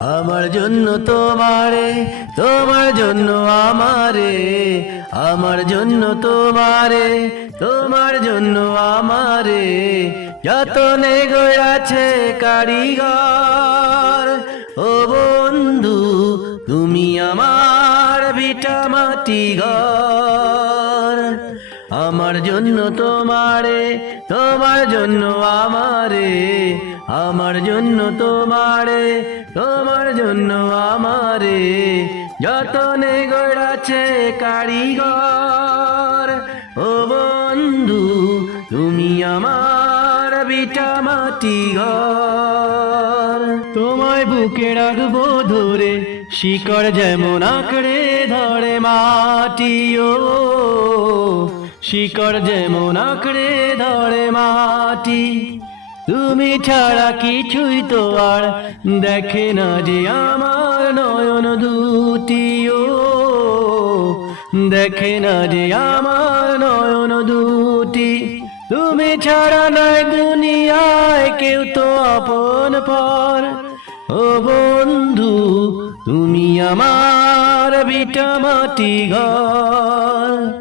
আমার জন্য তোমারে, তোমার জন্য আমারে, আমার জন্য তোমারে, তোমার জন্য আমারে। যতনে গড়াছে কারিগর, ও বন্ধু, তুমি আমার ভিটা মাটি ঘর। আমার জন্য তোমারে, তোমার জন্য আমারে আমার জন্য তোমারে, তোমার জন্য আমারে। যতনে গড়াছে কারিগর, ও বন্ধু, তুমি আমার বিটা মাটি ঘর। তোমায় বুকে রাখব ধরে, শিকড় যেমন আঁকড়ে ধরে মাটিও। শিকড় যেমন আঁকড়ে ধরে মাটি। তুমি ছাড়া কিছুই তো আর দেখে না যে আমার নয়ন দুটিও। দেখে না যে আমার নয়ন দুটি। তুমি ছাড়া নয় দুনিয়ায় কেউ তো আপন পর। ও বন্ধু, তুমি আমার বিটা মাটি ঘর।